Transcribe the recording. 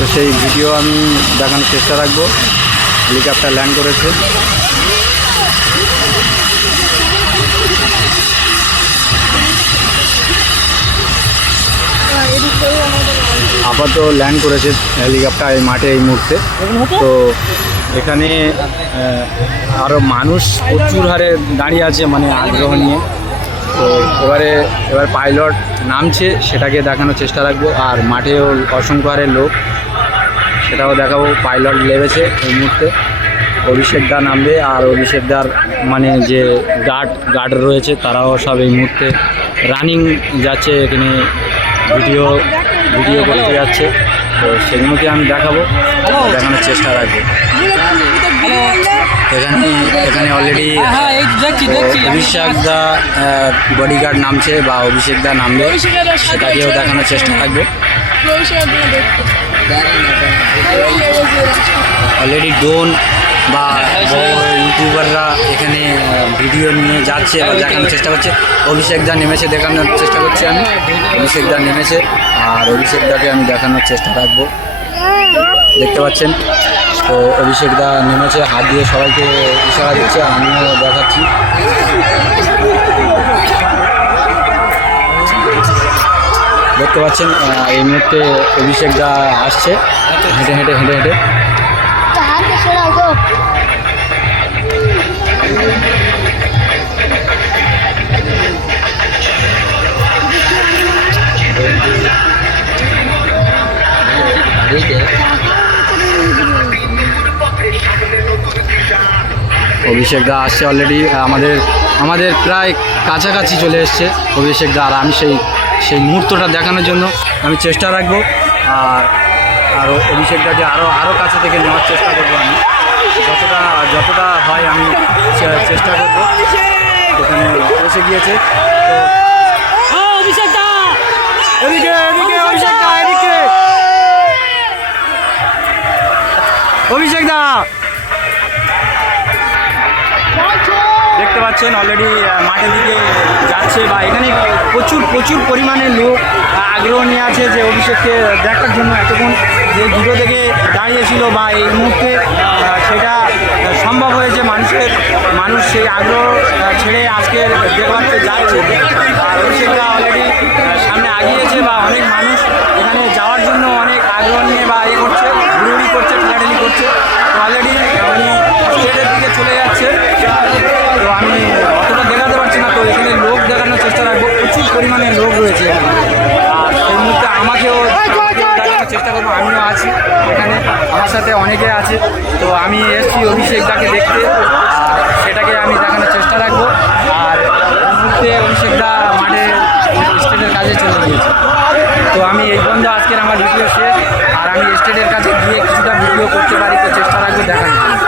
তো সেই ভিডিও আমি দেখানোর চেষ্টা রাখবো। হেলিকপ্টার ল্যান্ড করেছে। আপাতত ল্যান্ড করেছে হেলিকপ্টার এই মাঠে এই মুহূর্তে। তো এখানে আরও মানুষ প্রচুর হারে দাঁড়িয়ে আছে, মানে আগ্রহ নিয়ে। তো এবার পাইলট নামছে, সেটাকে দেখানোর চেষ্টা রাখবো। আর মাঠেও অসংখ্য হারে লোক, সেটাও দেখাবো। পাইলট লেগেছে এই মুহূর্তে, অভিষেক দা নামবে। আর অভিষেক দার মানে যে গার্ড রয়েছে তারাও সব এই মুহূর্তে রানিং যাচ্ছে, এখানে ভিডিও করতে যাচ্ছে। তো সেগুলোকে আমি দেখানোর চেষ্টা রাখবো। এখানে অলরেডি অভিষেক দা বডিগার্ড নামছে বা অভিষেক দা নামবে, সেটাকেও দেখানোর চেষ্টা রাখবো। অলরেডি ড্রোন বা ইউটিউবাররা এখানে ভিডিও নিয়ে যাচ্ছে বা দেখানোর চেষ্টা করছে। অভিষেক দা নেমেছে, দেখানোর চেষ্টা করছি আমি। অভিষেক দা নেমেছে, আর অভিষেক দাকে আমি দেখানোর চেষ্টা রাখবো। দেখতে পাচ্ছেন, তো অভিষেক দা নেমেছে, হাত দিয়ে সবাইকে ইশারা দিচ্ছে, আমিও দেখাচ্ছি। দেখতে পাচ্ছেন এই মুহূর্তে অভিষেক দা আসছে হেঁটে হেঁটে। অভিষেক দা আসছে অলরেডি, আমাদের প্রায় কাছাকাছি চলে এসছে অভিষেক দা। আর আমি সেই মুহূর্তটা দেখানোর জন্য আমি চেষ্টা রাখবো। আর অভিষেক দাকে আরও কাছে থেকে নেওয়ার চেষ্টা করবো। আমি যতটা হয় আমি চেষ্টা করবো। এখানে এসে গিয়েছে, তো অভিষেক দা এদিকে অভিষেক দা দেখতে পাচ্ছেন অলরেডি মাঠের দিকে যাচ্ছে, বা এখানে প্রচুর পরিমাণে লোক আগ্রহ নিয়ে আছে যে অভিষেককে দেখার জন্য। এতক্ষণ যে দূর থেকে দাঁড়িয়েছিল বা এই মুহূর্তে সেটা সম্ভব হয়েছে, মানুষ সেই আগ্রহ ছেড়ে আজকে দেখতে যাচ্ছে। আর অভিষেকটা অলরেডি সামনে আগিয়েছে, বা অনেক মানুষ এখানে যাওয়ার জন্য অনেক আগ্রহ নিয়ে বা করছে, ঘুরঘুরি করছে, ঠেলাঠেলি করছে। তো অলরেডি উনি স্টেটের দিকে চলে যাচ্ছে। তো আমি অতটা দেখাতে পারছি না, তো এখানে লোক দেখানোর চেষ্টা রাখবো। প্রচুর পরিমাণে লোক রয়েছে এখানে। আর সেই মুহূর্তে আমাকেও দেখানোর চেষ্টা করবো। আমিও আছি এখানে, আমার সাথে অনেকে আছে। তো আমি এসছি অভিষেক দাকে দেখতে, সেটাকে আমি দেখানোর চেষ্টা রাখবো। আর এই মুহূর্তে অভিষেক দা মাঠে স্টেটের কাজে চলে গিয়েছে। তো আমি এই পর্যন্ত আজকের আমার ভিডিও শেষ। আর আমি স্টেটের কাছে গিয়ে কিছুটা ভিডিও করতে পারি, তো চেষ্টা রাখবো দেখানোর জন্য।